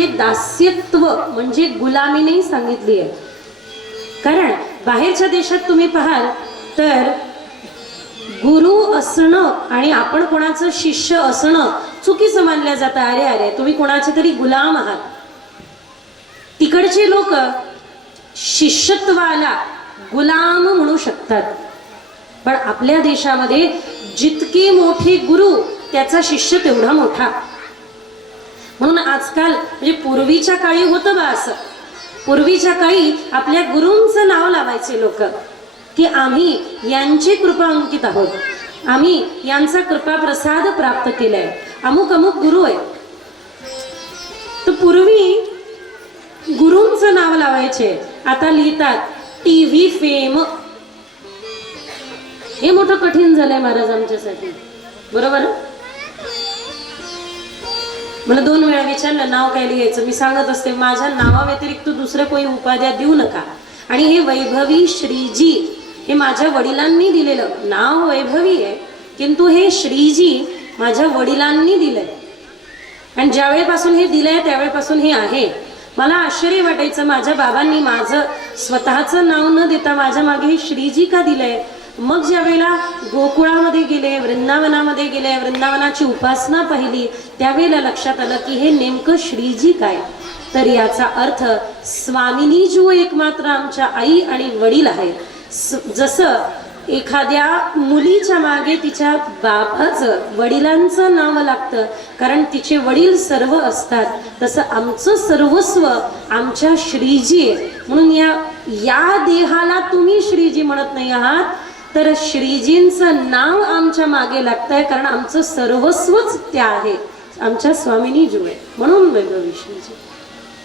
त्याच्यामध्ये दास्यत्व म्हणजे गुलामी नाही सांगितली आहे. कारण बाहेरच्या देशात तुम्ही पाहाल तर गुरु असणं आणि आपण कोणाचं शिष्य असणं चुकीचं मानलं जातं. अरे अरे तुम्ही कोणाचे तरी गुलाम आहात. तिकडचे लोक शिष्यत्वाला गुलाम म्हणू शकतात, पण आपल्या देशामध्ये जितके मोठे गुरु त्याचा शिष्य तेवढा मोठा. म्हणून आजकाल म्हणजे पूर्वीच्या काळी होतं बा असं, पूर्वीच्या काळी आपल्या गुरूंचं नाव लावायचे लोक की आम्ही यांची कृपा अंकित आहोत, आम्ही यांचा कृपा प्रसाद प्राप्त केलाय, अमुक अमुक गुरु आहे. तर पूर्वी गुरूंचं नाव लावायचे, आता लिहितात टीव्ही फेम. हे मोठं कठीण झालंय महाराज आमच्यासाठी, बरोबर. मला 2 वेळा विचारलं नाव काय लिहायचं. मी सांगत असते माझ्या नावाव्यतिरिक्त दुसरं कोणी उपाध्या देऊ नका. आणि हे वैभवी श्रीजी हे माझ्या वडिलांनी दिलेलं नाव. वैभवी आहे किंतु हे श्रीजी माझ्या वडिलांनी दिलंय. आणि ज्या वेळेपासून हे दिलंय त्यावेळेपासून हे आहे. मला आश्चर्य वाटायचं माझ्या बाबांनी माझं स्वतःचं नाव न देता माझ्या मागे हे श्रीजी का दिलंय. मग ज्या वेळेला गोकुळामध्ये गेले, वृंदावनामध्ये गेले, वृंदावनाची उपासना पाहिली, त्यावेळेला लक्षात आलं की हे नेमकं श्रीजी काय. तर याचा अर्थ स्वामिनी जो एकमात्र आमच्या आई आणि वडील आहे. जसं एखाद्या मुलीच्या मागे तिच्या बाबाचं वडिलांचं नाव लागतं कारण तिचे वडील सर्व असतात, तसं आमचं सर्वस्व आमच्या श्रीजी आहे. म्हणून या देहाला तुम्ही श्रीजी म्हणत नाही आहात, तर श्रीजींचं नाव आमच्या मागे लागतंय कारण आमचं सर्वस्वच त्या आहे, आमच्या स्वामिनी जो आहे. म्हणून वैभवी श्रीजी.